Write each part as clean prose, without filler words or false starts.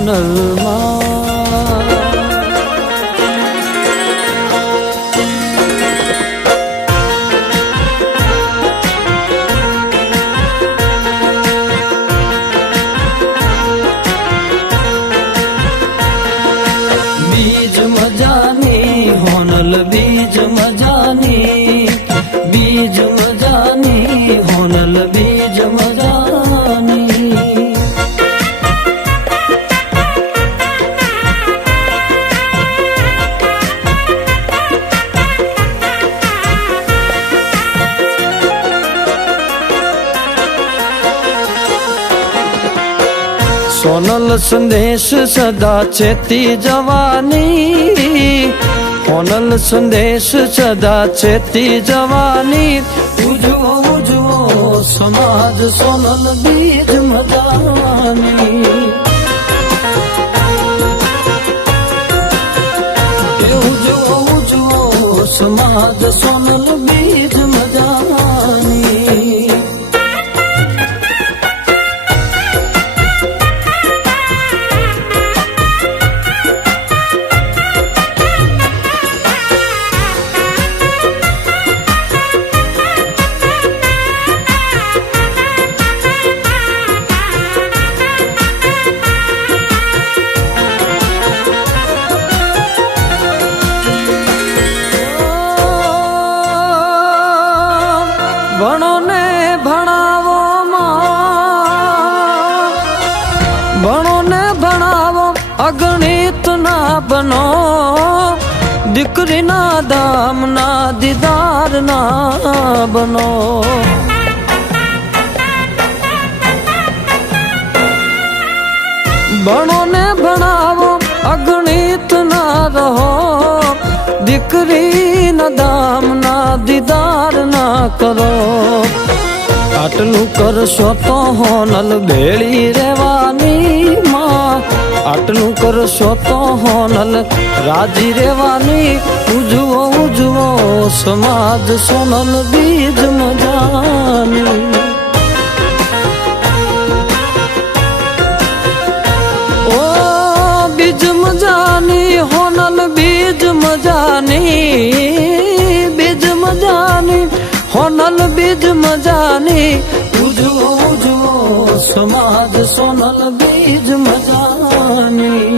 સોનલમાં બીજ મજાની હોનલ બીજ મજાની બીજ મજાની હોનલ બીજ મજાની સોનલ સંદેશ સદા ચેતી જવાની સોનલ સંદેશ સદા ચેતી જવાની ઉજવો ઉજવો સમાજ સોનલ બીજ મજાની ઉજવો ઉજવો સમાજ સોનલ બીજ મજાની ભણો ને ભણાવો માં ભણો ને ભણાવો અગણિત ના બનો દીકરીના દામના દીદાર ના બનો ભણો ને ભણાવો અગણિત ના રહો દીકરીના દામના દીદાર ના કરો આટલું કરશો તો હોનલ ભેળી રહેવાની માં આટલું કરશો તો હોનલ રાજી રહેવાની ઉજવો ઉજવો સમાજ સોનલ બીજ મજાની ઓ બીજ મજાની હોનલ બીજ મજાની બીજ મજાની હોનલ બીજ મજાની ઉજવો ઉજવો સમાજ સોનલ બીજ મજાની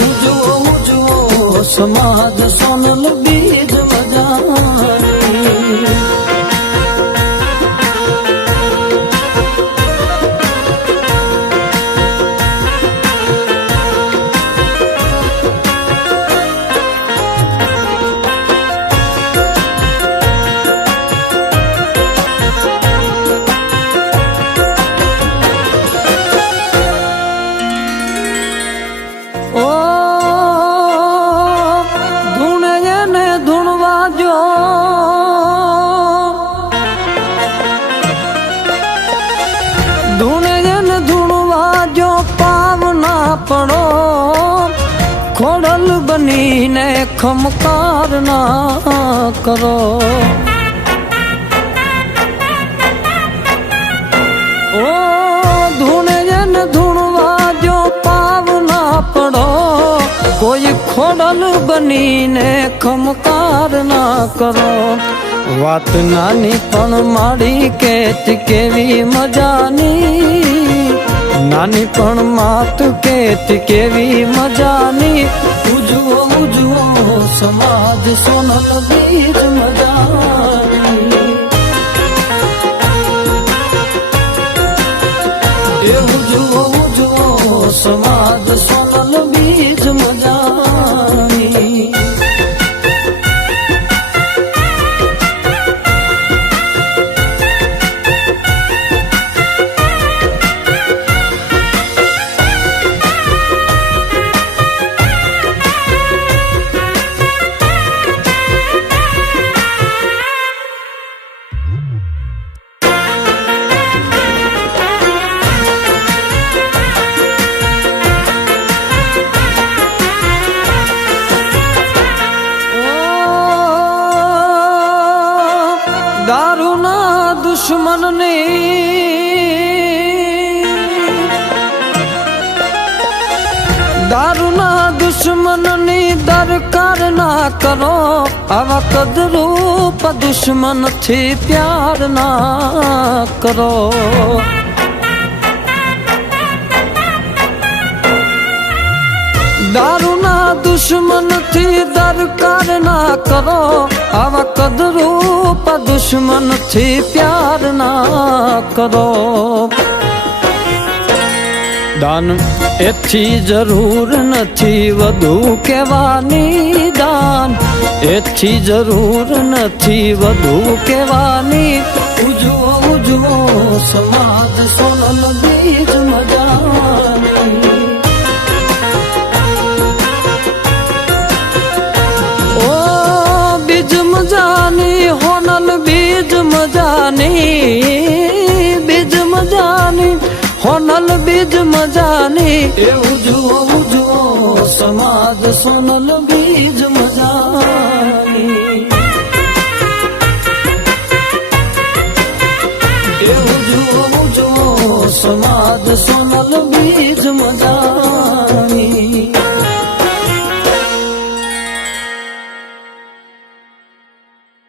ઉજવો ઉજવો સમાજ સોનલ બીજ મજાની પડો ખોડલ બનીને ખમકાર ના કરો ઓ ધૂણે જન ધૂણવા જો પાવ ના પડો કોઈ ખોડલ બનીને ખમકાર ના કરો વાત નાની પણ માડી કેતી કેવી મજાની નાની પણ માત કેતી કેવી મજાની ઉજવો ઉજવો સમાજ સોનલ બીજ મજાની એ ઉજવો ઉજવો સમાજ સોનલ બીજ મજાની દારૂના દુશ્મનની દુશ્મનની દરકાર ના કરો, આવા કદરૂપ દુશ્મનથી પ્યાર ના કરો. દારૂના દુશ્મનથી દરકાર ના કરો, આવા કદરૂપ દુશ્મનથી પ્યાર ના કરો. દાન એથી જરૂર નથી વધુ કહેવાની, દાન એથી જરૂર નથી વધુ કહેવાની. ઉજવો ઉજવો સમાજ સોનલ બીજ મજાની. ઓ બીજ મજાની હોનલ બીજ મજાની, બીજ મજાની હોનલ બીજ મજાની. એ ઉજવો ઉજવો સમાજ સોનલ બીજ મજાની. એ ઉજવો ઉજવો સમાજ સોનલ બીજ મજાની.